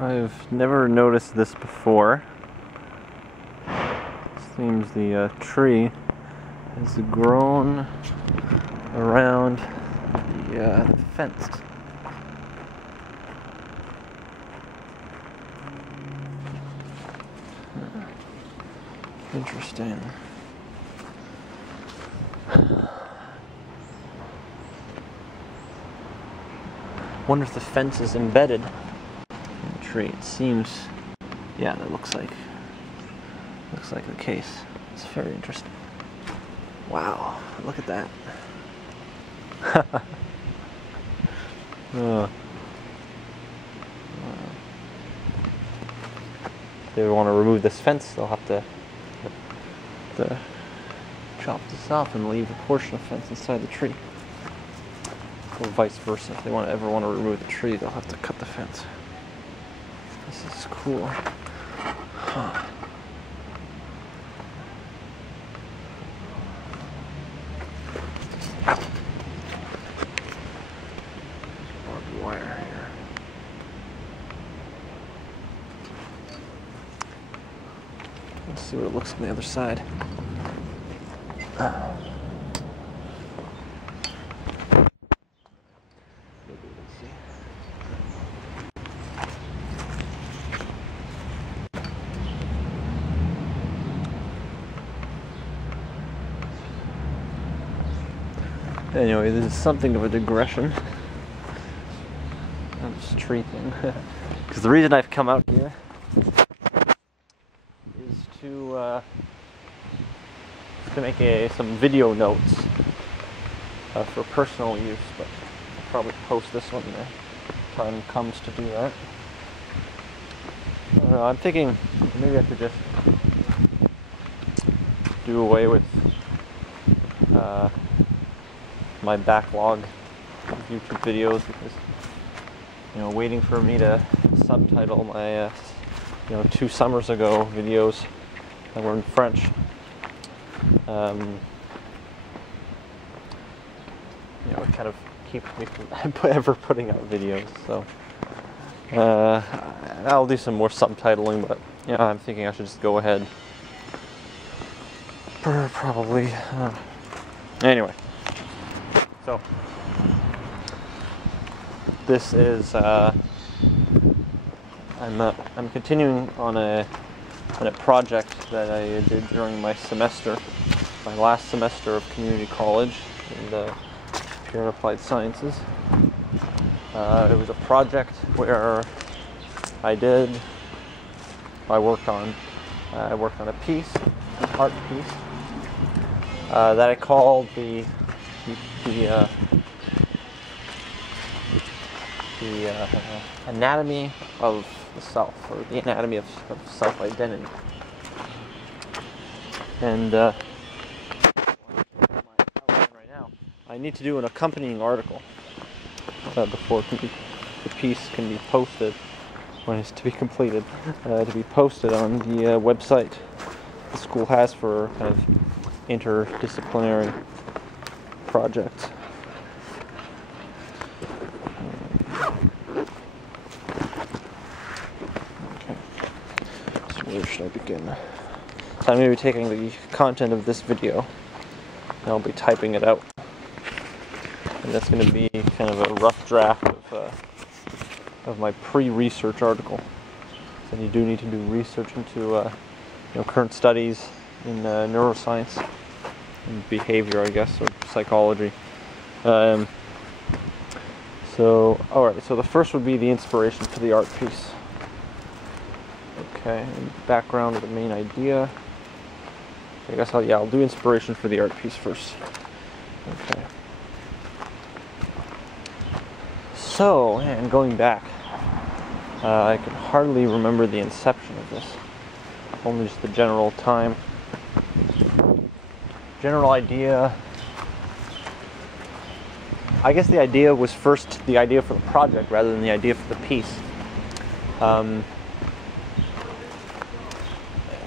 I've never noticed this before. Seems the tree has grown around the fence. Interesting. Wonder if the fence is embedded in the tree. It seems, yeah, that looks like the case. It's very interesting. Wow, look at that. If they want to remove this fence, they'll have to chop this off and leave a portion of fence inside the tree. Or vice versa. If they ever want to remove the tree, they'll have to cut the fence. This is cool. Huh. Barbed wire here. Let's see what it looks like on the other side. Anyway, this is something of a digression on this tree thing. Because the reason I've come out here is to make some video notes for personal use, but I'll probably post this when the time comes to do that. I don't know, I'm thinking maybe I could just do away with my backlog of YouTube videos, because waiting for me to subtitle my 2 summers ago videos that were in French, it kind of keeps me from ever putting out videos. So I'll do some more subtitling, but I'm thinking I should just go ahead. Probably. Anyway. So, this is, I'm continuing on a project that I did during my last semester of community college in the Pure and Applied Sciences. It was a project where I worked on a piece, an art piece, that I called the anatomy of the self, or the anatomy of self-identity. And right now, I need to do an accompanying article before the piece can be posted, when it's to be completed, to be posted on the website the school has for kind of interdisciplinary project. Okay, so where should I begin? So I'm going to be taking the content of this video and I'll be typing it out, and that's going to be kind of a rough draft of my pre-research article. So you do need to do research into current studies in neuroscience and behavior, I guess, or psychology. So, alright, so the first would be the inspiration for the art piece. Okay, and background of the main idea. I guess I'll do inspiration for the art piece first. Okay. So, and going back, I can hardly remember the inception of this. Only just the general time. General idea. I guess the idea was first the idea for the project rather than the idea for the piece.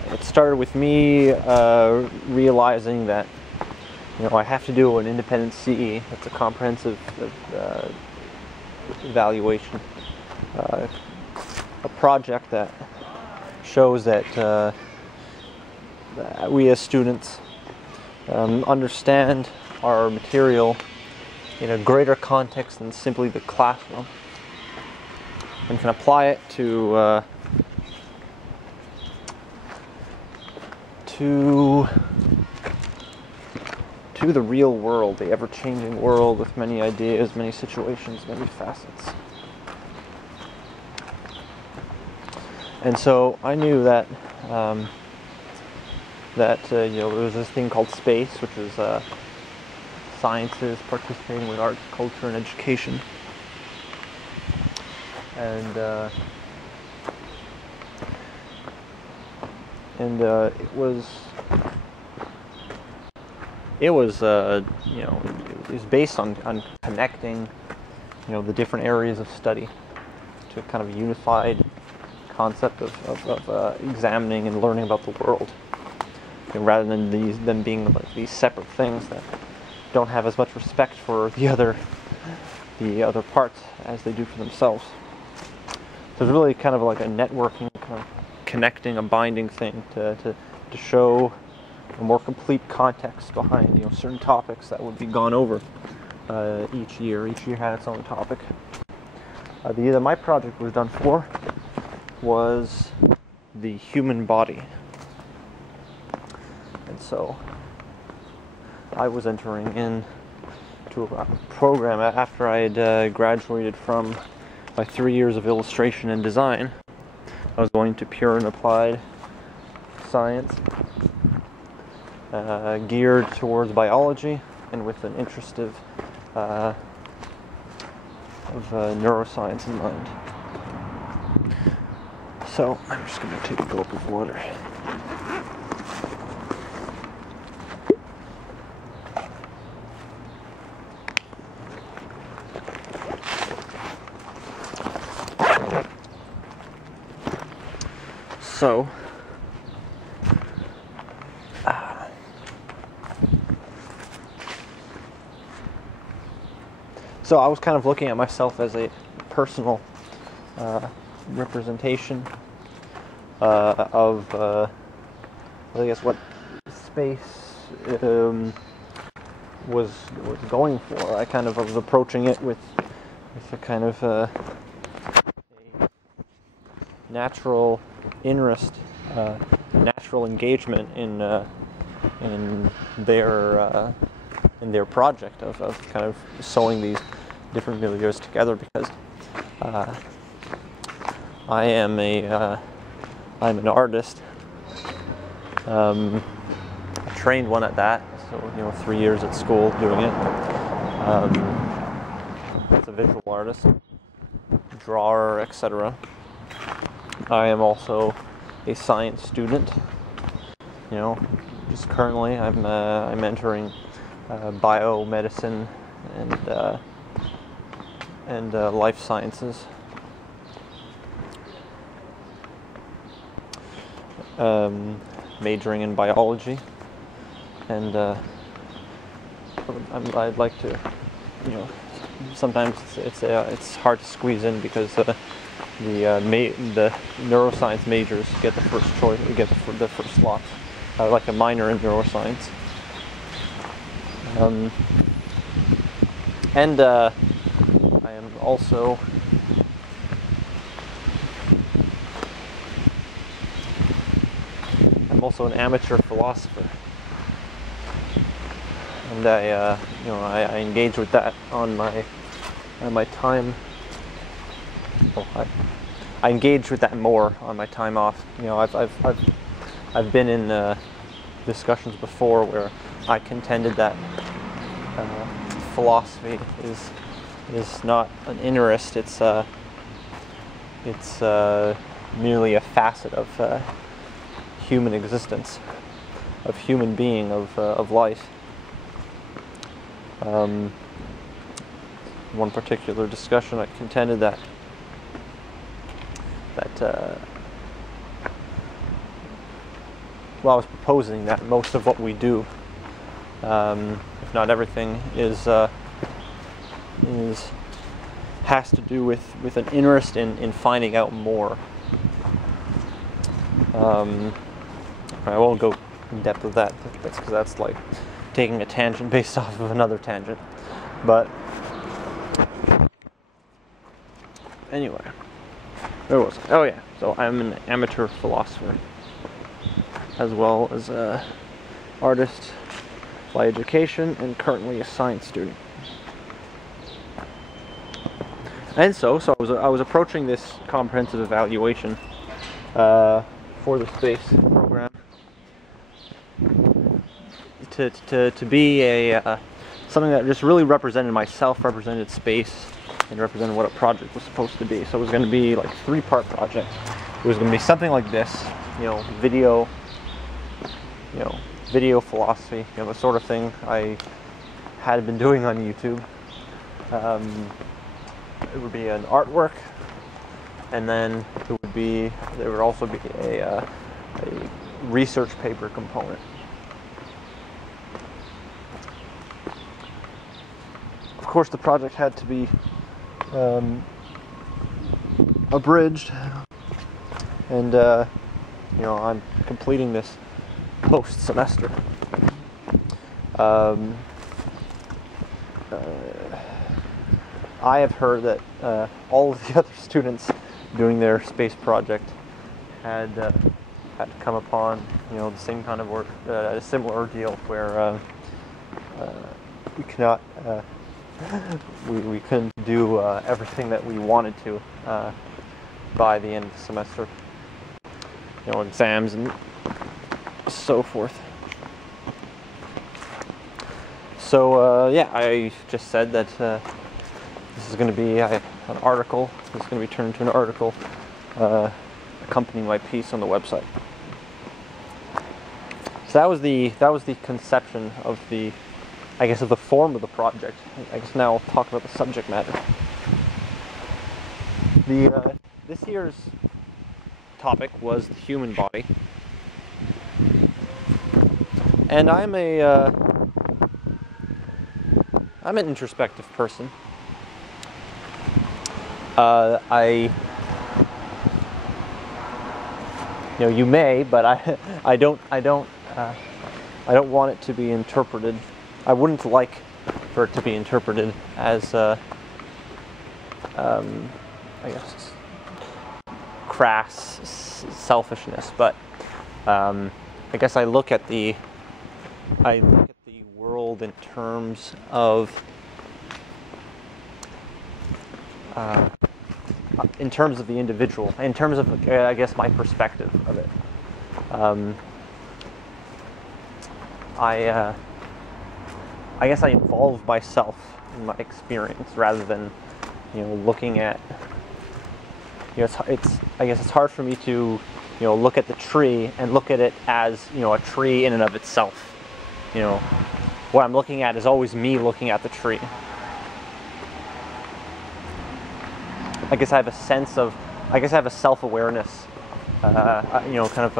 It started with me realizing that I have to do an independent CE. That's a comprehensive evaluation a project that shows that we as students understand our material in a greater context than simply the classroom, and can apply it to the real world, the ever-changing world with many ideas, many situations, many facets. And so I knew that there was this thing called S.P.A.C.E, which is sciences participating with arts, culture, and education. And it was based on connecting, the different areas of study to a kind of unified concept of examining and learning about the world, rather than them being like these separate things that don't have as much respect for the other parts as they do for themselves. So it's really kind of like a networking, kind of connecting, a binding thing to show a more complete context behind certain topics that would be gone over each year. Each year had its own topic. The year that my project was done for was the human body. And so I was entering into a program after I had graduated from my 3 years of illustration and design. I was going to pure and applied science, geared towards biology and with an interest of neuroscience in mind. So I'm just going to take a gulp of water. So I was kind of looking at myself as a personal representation of, I guess, what S.P.A.C.E was going for. I kind of was approaching it with a kind of a natural interest, natural engagement in their project of kind of sewing these different milieux together, because I'm an artist, a trained one at that. So 3 years at school doing it. As a visual artist, drawer, etc. I am also a science student. Just currently I'm entering biomedicine and life sciences. Majoring in biology, and I'd like to, sometimes it's hard to squeeze in because the neuroscience majors get the first choice, get the first slots. I like a minor in neuroscience. And I am also an amateur philosopher, and I engage with that on my time. Well, I engage with that more on my time off. I've been in discussions before where I contended that philosophy is not an interest. It's merely a facet of human existence, of human being, of life. One particular discussion, I contended that I was proposing that most of what we do, if not everything, has to do with an interest in finding out more. I won't go in depth with that. That's because that's like taking a tangent based off of another tangent. But anyway, where was I? Oh yeah, so I'm an amateur philosopher as well as a artist by education and currently a science student. And so I was approaching this comprehensive evaluation for the S.P.A.C.E program to be a something that just really represented myself, represented S.P.A.C.E, and represented what a project was supposed to be. So it was going to be like a 3-part project. It was going to be something like this, video philosophy, the sort of thing I had been doing on YouTube. It would be an artwork, and then there would also be a research paper component. Of course, the project had to be abridged, and I'm completing this post-semester. I have heard that all of the other students doing their space project had to come upon the same kind of work, a similar ordeal where we cannot we couldn't do everything that we wanted to by the end of the semester. Exams and so forth. So yeah, I just said that this is going to be an article. This is going to be turned into an article accompanying my piece on the website. So that was the conception of the, I guess, of the form of the project. I guess now I'll talk about the subject matter. This year's topic was the human body, and I'm an introspective person. You may, but I don't want it to be interpreted. I wouldn't like for it to be interpreted as, I guess, crass selfishness. But I guess I look at the world in terms of the individual, in terms of, I guess, my perspective of it. I guess I involve myself in my experience rather than, looking at, I guess it's hard for me to, look at the tree and look at it as, a tree in and of itself. What I'm looking at is always me looking at the tree. I guess I have a self-awareness, kind of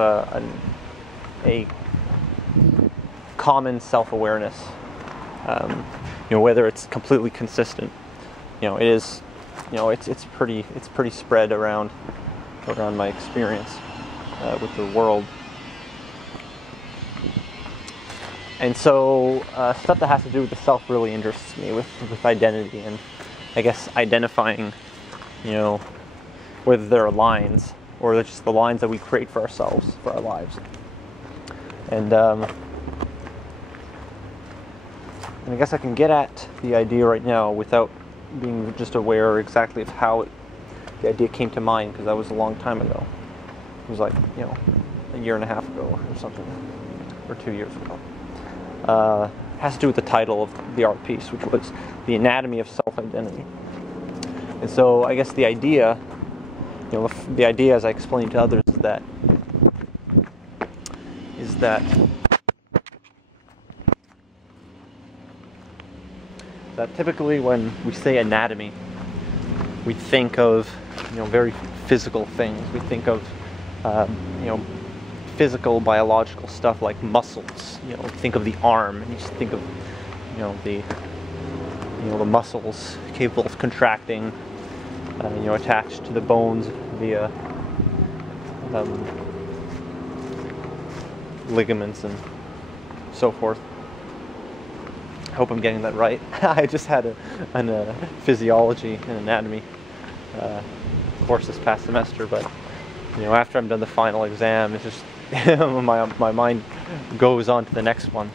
a common self-awareness, whether it's completely consistent. It is, it's pretty spread around my experience with the world. And so stuff that has to do with the self really interests me, with identity, and I guess identifying, whether there are lines or they're just the lines that we create for ourselves, for our lives. And I guess I can get at the idea right now without being just aware exactly of how the idea came to mind, because that was a long time ago. It was like, a year and a half ago or something, or 2 years ago. It has to do with the title of the art piece, which was The Anatomy of Self-Identity. And so I guess the idea, the idea as I explained to others is that typically when we say anatomy, we think of, very physical things. We think of, physical, biological stuff like muscles. Think of the arm, and you just think of, the muscles capable of contracting, attached to the bones via ligaments and so forth. I hope I'm getting that right. I just had a physiology and anatomy course this past semester, but after I'm done the final exam, it's just my mind goes on to the next one.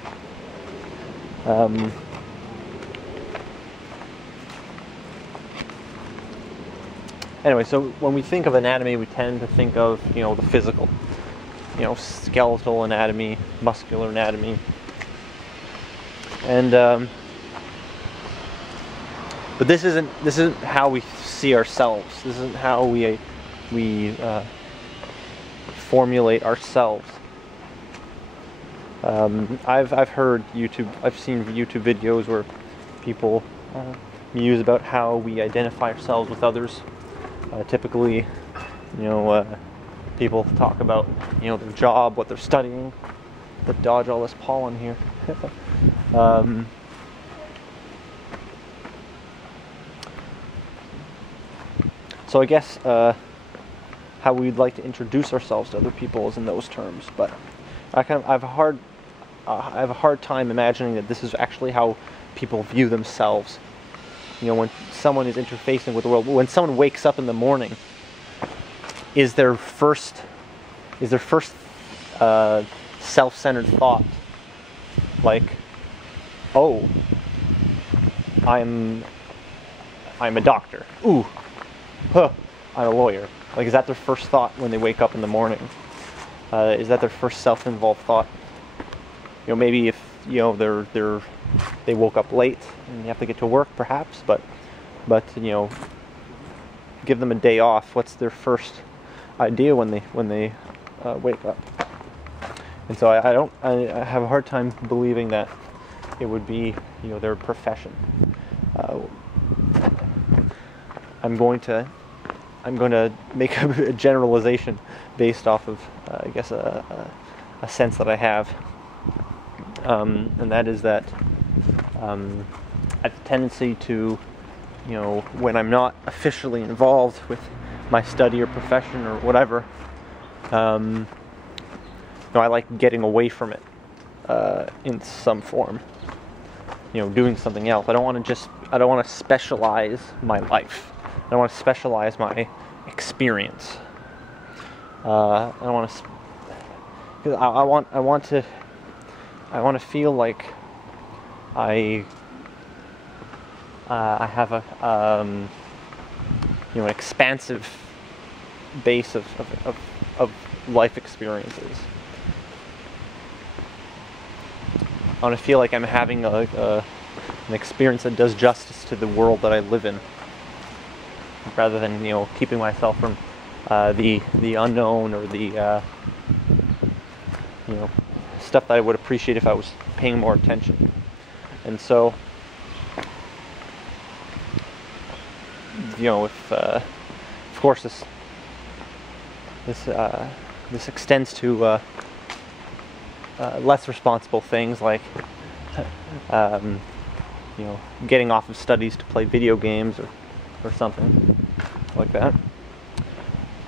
Anyway, so when we think of anatomy, we tend to think of the physical, skeletal anatomy, muscular anatomy, and but this isn't how we see ourselves. This isn't how we formulate ourselves. I've heard I've seen YouTube videos where people muse about how we identify ourselves with others. Typically, people talk about their job, what they're studying. To dodge all this pollen here. So I guess how we'd like to introduce ourselves to other people is in those terms, but I have a hard time imagining that this is actually how people view themselves. When someone is interfacing with the world, when someone wakes up in the morning, is their first self-centered thought like, oh, I'm a doctor. Ooh, huh, I'm a lawyer. Like, is that their first thought when they wake up in the morning? Is that their first self-involved thought? Maybe if they woke up late and you have to get to work, perhaps, but give them a day off. What's their first idea when they wake up? And so I have a hard time believing that it would be their profession. I'm going to make a generalization based off of I guess a sense that I have, and that is that I have a tendency to when I'm not officially involved with my study or profession or whatever, I like getting away from it in some form. Doing something else. I don't want to specialize my life. I don't want to specialize my experience. I don't want to. Because I want to feel like I have an expansive base of life experiences. I want to feel like I'm having an experience that does justice to the world that I live in, rather than keeping myself from the unknown or the stuff that I would appreciate if I was paying more attention. And so, if of course this extends to less responsible things like getting off of studies to play video games or something like that.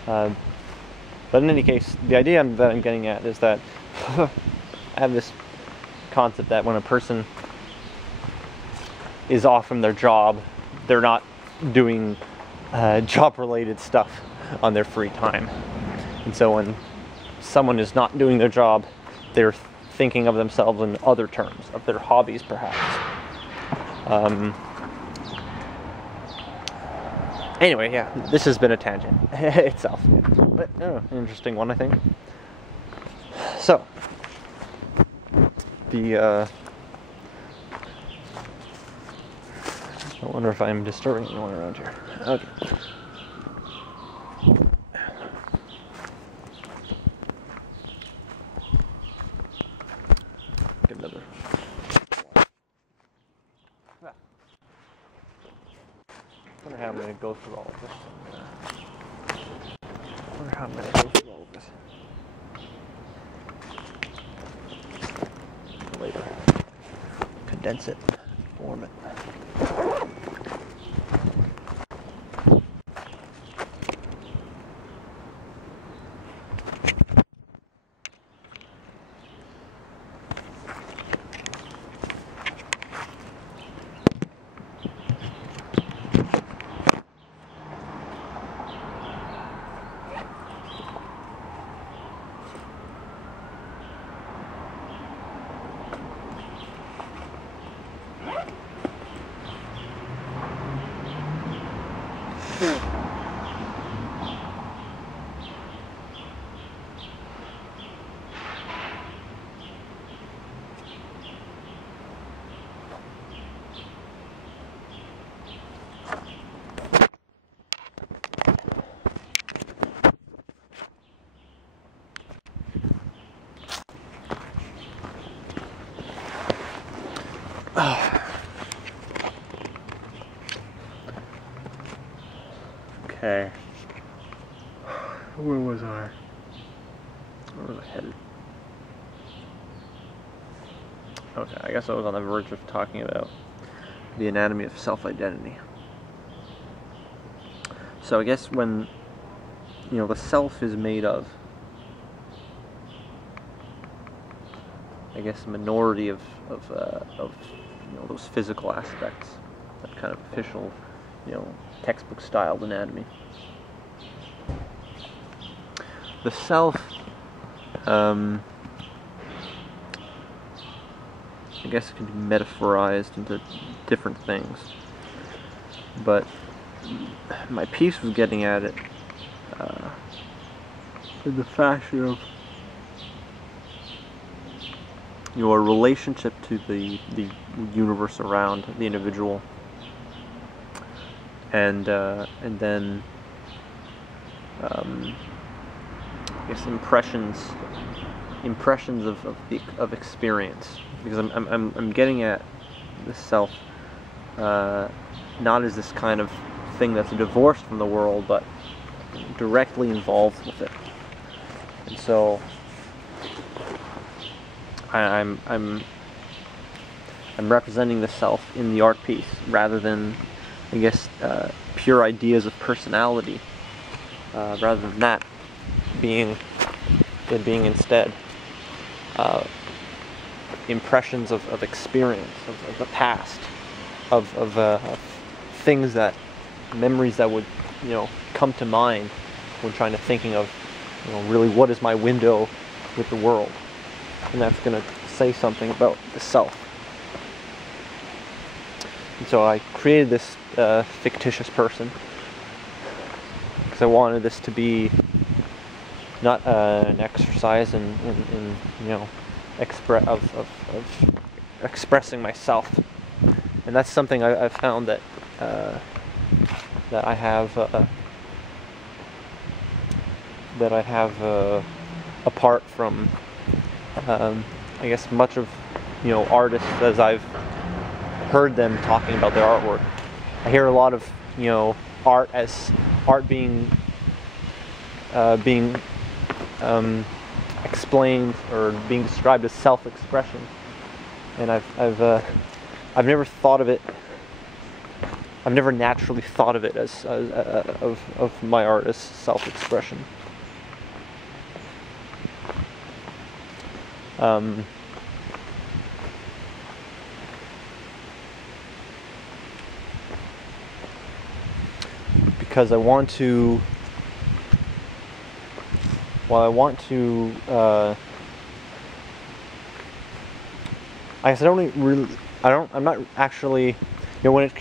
But in any case, the idea that I'm getting at is that I have this concept that when a person is off from their job, they're not doing job-related stuff on their free time. And so when someone is not doing their job, they're thinking of themselves in other terms, of their hobbies perhaps. Anyway, yeah, this has been a tangent itself, but an interesting one, I think. So, I wonder if I'm disturbing anyone around here. Okay. Get another. I wonder how I'm going to go through all of this. I wonder how I'm going to go through all of this. Later. Condense it. Form it. Okay. Where was I? Where was I headed? Okay, I guess I was on the verge of talking about the anatomy of self-identity. So I guess when, you know, the self is made of, I guess, a minority of you know, those physical aspects, that kind of official, you know, textbook styled anatomy. The self, I guess it can be metaphorized into different things, but my piece was getting at it in the fashion of your relationship to the universe around the individual, and then I guess impressions of experience, because I'm getting at the self not as this kind of thing that's divorced from the world, but directly involved with it. And so I'm representing the self in the art piece rather than, I guess, pure ideas of personality. Rather than that being instead impressions of experience, of the past, of things that, memories that would, you know, come to mind when trying to thinking of, you know, really what is my window with the world, and that's going to say something about the self. And so I created this fictitious person because I wanted this to be not an exercise in you know, of expressing myself, and that's something I've found that I have apart from I guess much of, you know, artists as I've heard them talking about their artwork. I hear a lot of, you know, art being explained or being described as self-expression, and I've never thought of it. I've never naturally thought of it as of my art as self-expression. Because I want to. Well, I want to. I guess I don't really. I'm not actually. You know, when it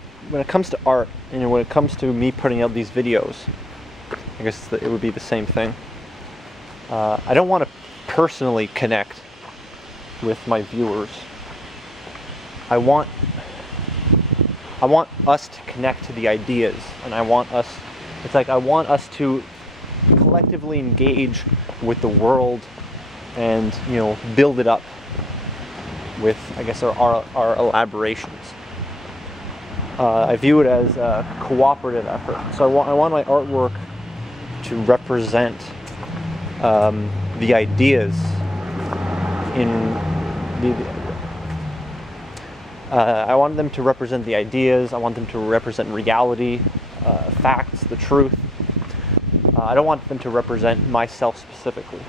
comes to art, and, you know, when it comes to me putting out these videos, I guess it would be the same thing. I don't want to personally connect with my viewers. I want us to connect to the ideas, and I want us to collectively engage with the world and, you know, build it up with, I guess, our elaborations. I view it as a cooperative effort. So I want my artwork to represent the ideas I want them to represent the ideas. I want them to represent reality, facts, the truth. I don't want them to represent myself specifically.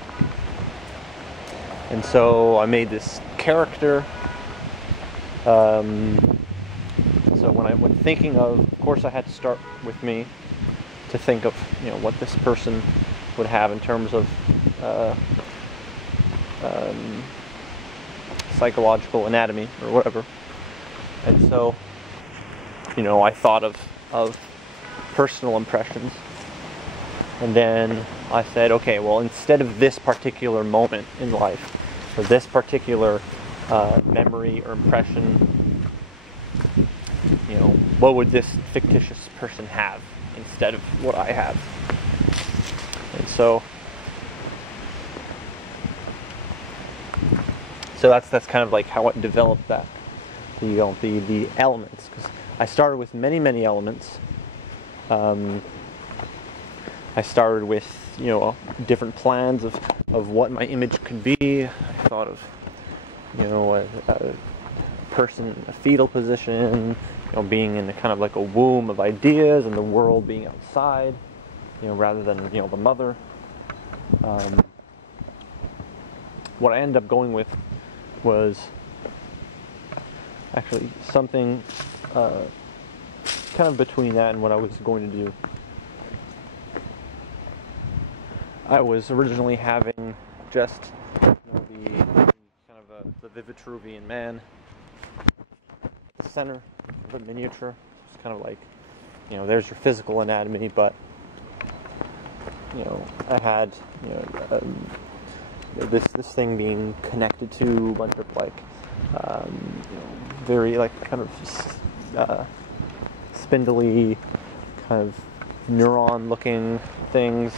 And so I made this character. So when thinking of course, I had to start with me to think of, you know, what this person would have in terms of psychological anatomy or whatever. And so, you know, I thought of personal impressions. And then I said, okay, well, instead of this particular moment in life, or this particular memory or impression, you know, what would this fictitious person have instead of what I have? And so that's kind of like how I developed that, the elements, because I started with many elements. I started with, you know, different plans of what my image could be. I thought of, you know, a person in a fetal position, you know, being in a kind of like a womb of ideas, and the world being outside, you know, rather than, you know, the mother. What I ended up going with was actually something kind of between that and what I was going to do. I was originally having just, you know, the kind of the Vitruvian man, the center of a miniature. It's kind of like, you know, there's your physical anatomy, but, you know, I had, you know, this thing being connected to a bunch of like, you know, very like kind of spindly, kind of neuron-looking things.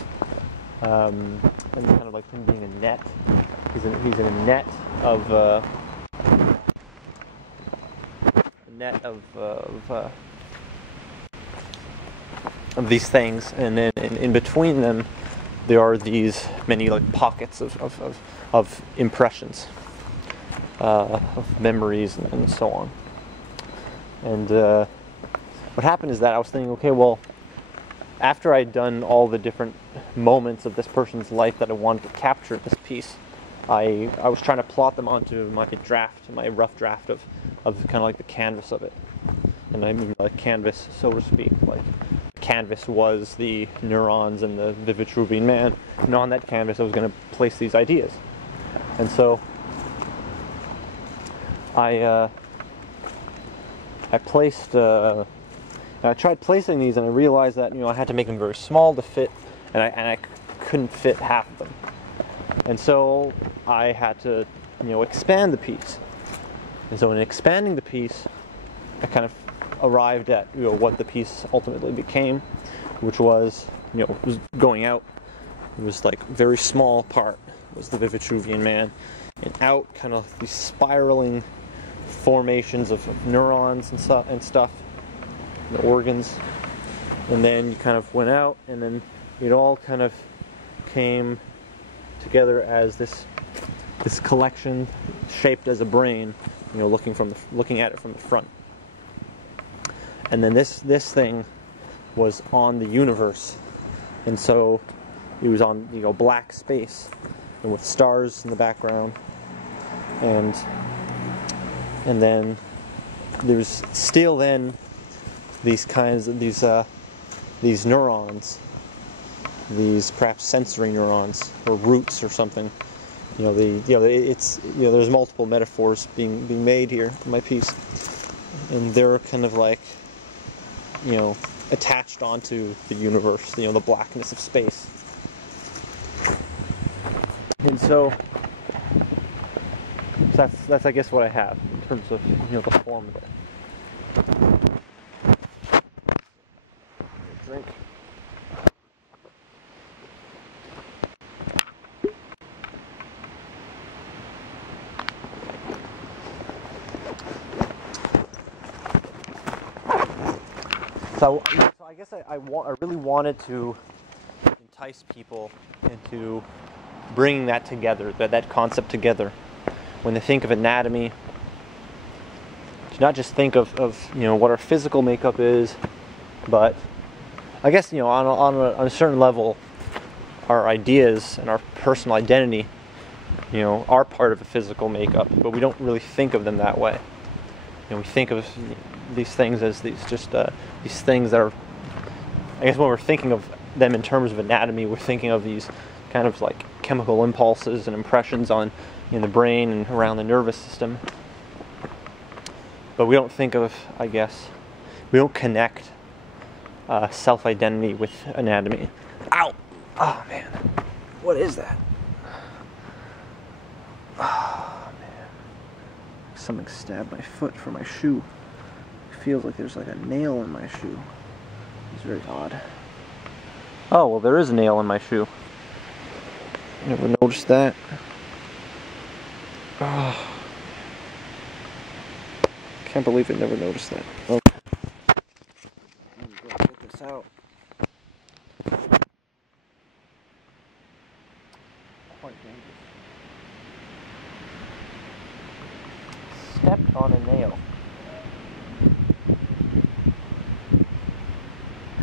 And kind of like him being a net. He's in a net of these things, and then in between them there are these many like pockets of impressions, of memories and so on. And what happened is that I was thinking, okay, well, after I'd done all the different moments of this person's life that I wanted to capture in this piece, I was trying to plot them onto my rough draft of kind of like the canvas of it. And I mean like canvas, so to speak. Like the canvas was the neurons and the Vitruvian man, and on that canvas I was going to place these ideas. And so I placed. I tried placing these, and I realized that, you know, I had to make them very small to fit, and I couldn't fit half of them. And so I had to, you know, expand the piece. And so in expanding the piece, I kind of arrived at, you know, what the piece ultimately became, which was, you know, was going out. It was like very small part was the Vitruvian man, and out kind of these spiraling formations of neurons and stuff. The organs, and then you kind of went out, and then it all kind of came together as this collection shaped as a brain, you know, looking at it from the front. And then this thing was on the universe, and so it was on, you know, black space, and with stars in the background, and then there's still then these kinds of these neurons, these perhaps sensory neurons or roots or something. You know, it's, you know, there's multiple metaphors being made here in my piece, and they're kind of like, you know, attached onto the universe, you know, the blackness of space. And so that's I guess what I have in terms of, you know, the form of it. Drink. So I guess I really wanted to entice people into bringing that together, that concept together. When they think of anatomy, to not just think of you know, what our physical makeup is, but I guess, you know, on a certain level, our ideas and our personal identity, you know, are part of a physical makeup, but we don't really think of them that way. You know, we think of these things as these things that are, I guess when we're thinking of them in terms of anatomy, we're thinking of these kind of like chemical impulses and impressions in the brain and around the nervous system. But we don't think of, I guess, we don't connect self-identity with anatomy. Ow! Oh man, what is that? Oh man, something stabbed my foot for my shoe. It feels like there's like a nail in my shoe. It's very odd. Oh, well, there is a nail in my shoe. Never noticed that. Oh. Can't believe I never noticed that. Okay. I'm gonna get this out. Quite dangerous. Stepped on a nail.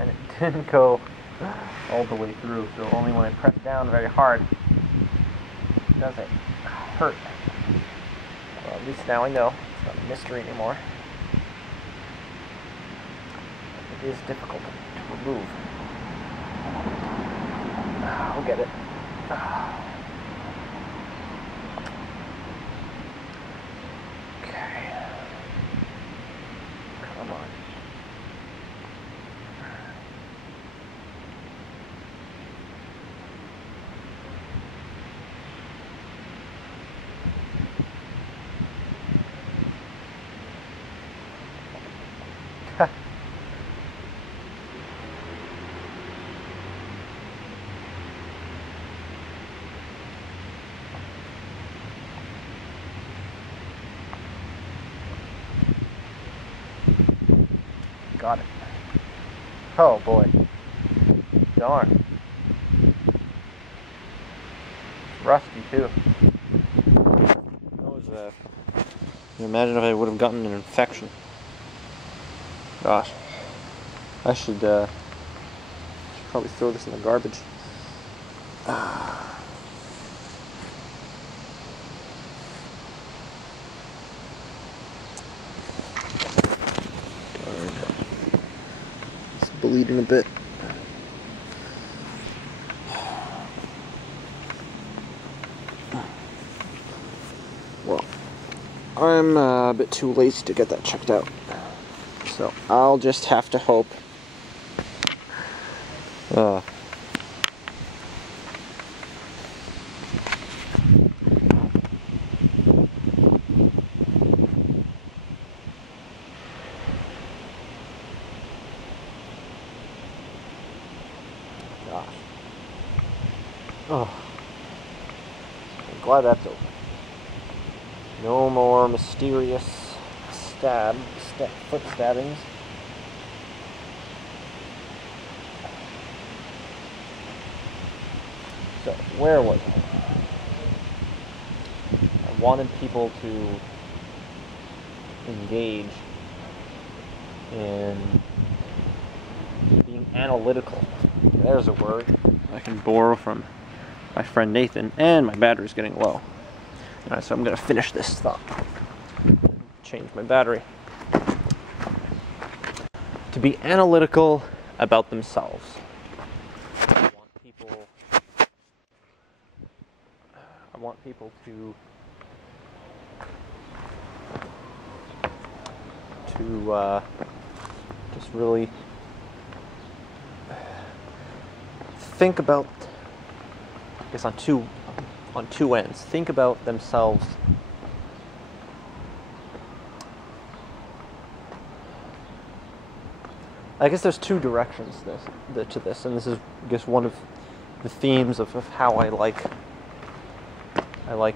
And it didn't go all the way through, so only when I press down very hard does it hurt. Well, at least now I know. It's not a mystery anymore. It is difficult to remove. I'll get it. Okay. Come on. Got it. Oh boy. Darn. Rusty too. That was, imagine if I would have gotten an infection. Gosh. I should probably throw this in the garbage. It's bleeding a bit. Well, I'm a bit too lazy to get that checked out. So I'll just have to hope. Gosh. Oh. I'm glad that's over. No more mysterious foot stabbings. So, where was I wanted people to engage in being analytical. There's a word I can borrow from my friend Nathan, and my battery's getting low. Alright, so I'm going to finish this thought. Change my battery. To be analytical about themselves. I want people to just really think about, I guess, on two ends. Think about themselves I guess there's two directions to this, and this is, I guess, one of the themes of how I like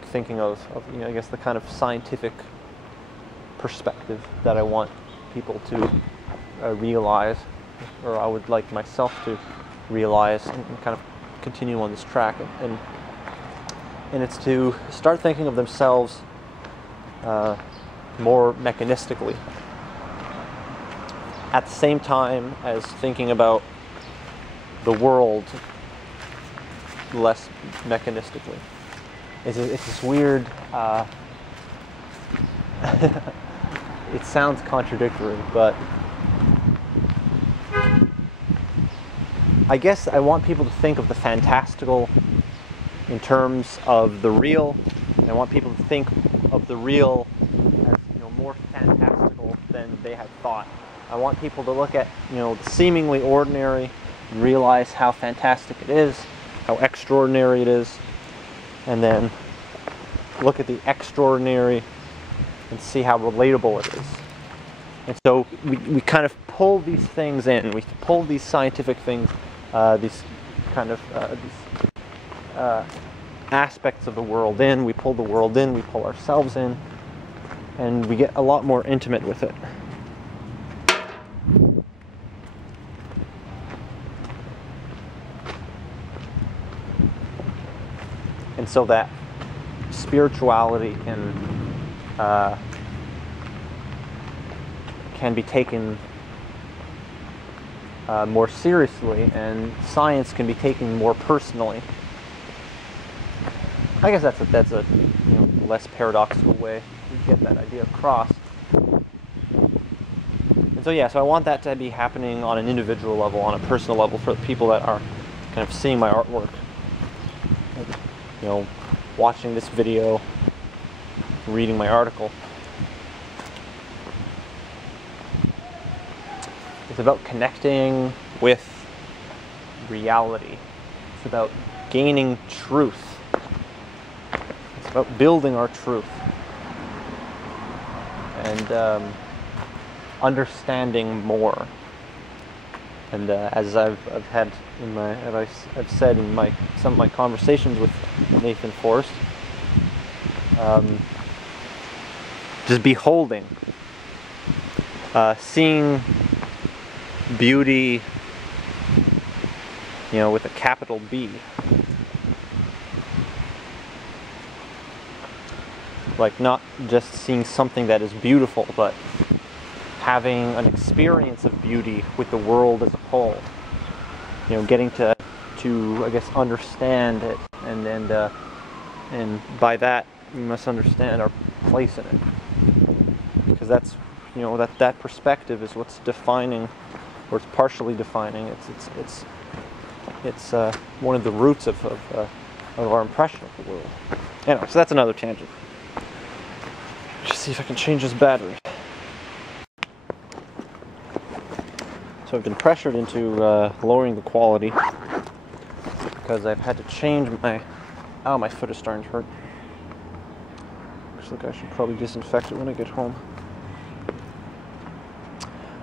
thinking of I guess the kind of scientific perspective that I want people to realize, or I would like myself to realize, and kind of continue on this track, and it's to start thinking of themselves more mechanistically, at the same time as thinking about the world less mechanistically. It's this weird, it sounds contradictory, but I guess I want people to think of the fantastical in terms of the real, and I want people to think of the real as more fantastical than they had thought I want people to look at, the seemingly ordinary and realize how fantastic it is, how extraordinary it is, and then look at the extraordinary and see how relatable it is. And so we kind of pull these things in. We pull these scientific things, these kind of aspects of the world in. We pull the world in. We pull ourselves in, and we get a lot more intimate with it. And so that spirituality can be taken more seriously, and science can be taken more personally. I guess that's a less paradoxical way to get that idea across. And so I want that to be happening on an individual level, on a personal level, for the people that are kind of seeing my artwork. Watching this video, reading my article. It's about connecting with reality. It's about gaining truth. It's about building our truth. And understanding more. And as I've said in some of my conversations with Nathan Forrest, just beholding, seeing beauty, with a capital B. Like, not just seeing something that is beautiful, but having an experience of beauty with the world as a whole. Getting to I guess understand it, and by that we must understand our place in it, because that's that perspective is what's defining, or it's partially defining. It's one of the roots of our impression of the world. Anyway, so that's another tangent. Just see if I can change this battery. So I've been pressured into lowering the quality because I've had to change my... Oh, my foot is starting to hurt. Looks like I should probably disinfect it when I get home.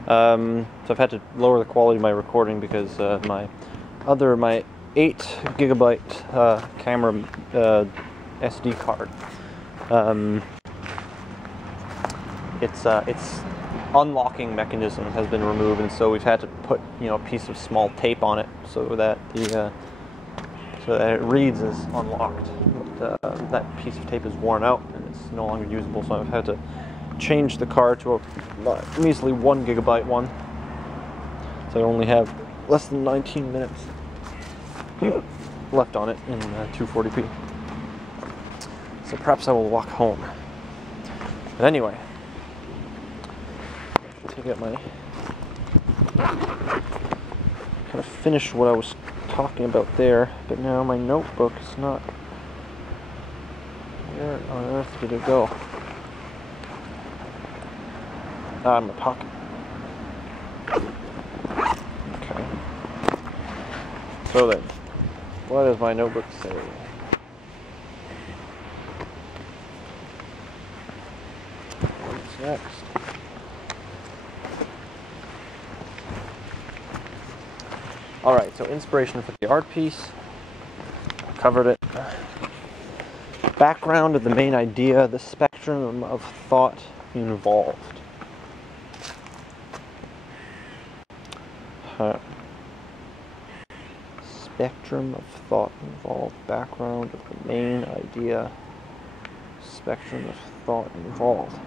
So I've had to lower the quality of my recording because my 8 gigabyte camera SD card, its unlocking mechanism has been removed, and so we've had to put a piece of small tape on it so that it reads as unlocked. But that piece of tape is worn out and it's no longer usable, so I've had to change the card to a measly 1 gigabyte one. So I only have less than 19 minutes left on it in 240p. So perhaps I will walk home. But anyway, take out my... kind of finish what I was talking about there, but now my notebook is not... Where on earth did it go? Ah, in my pocket. Okay. So then, what does my notebook say? What's next? Alright, so inspiration for the art piece. Covered it. Background of the main idea, the spectrum of thought involved. Spectrum of thought involved. Background of the main idea. Spectrum of thought involved.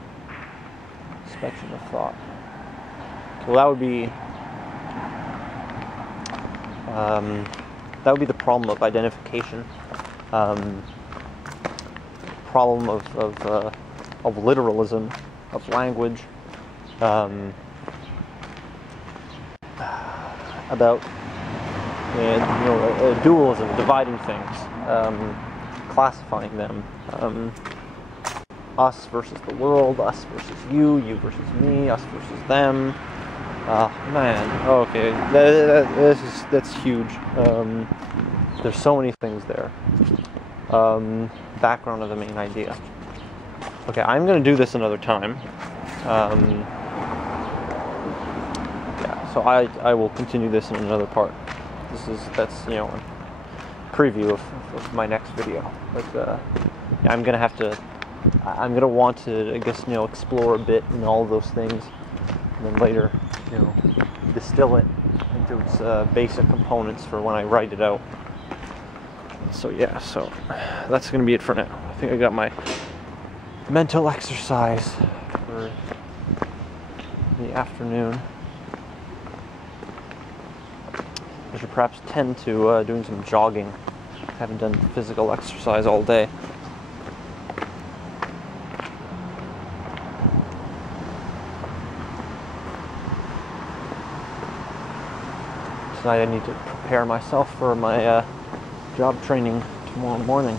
Spectrum of thought. Well, that would be the problem of identification. Problem of literalism, of language. About dualism, dividing things, classifying them, us versus the world, us versus you, you versus me, us versus them, Ah, man. Okay, that's huge. There's so many things there. Background of the main idea. Okay, I'm gonna do this another time. Yeah, so I will continue this in another part. That's you know, a preview of my next video. But yeah, I'm gonna want to, I guess, you know, explore a bit in all those things, and then later, you know, distill it into its basic components for when I write it out. So yeah, so that's gonna be it for now. I think I got my mental exercise for the afternoon. I should perhaps tend to doing some jogging. I haven't done physical exercise all day. Tonight I need to prepare myself for my job training tomorrow morning.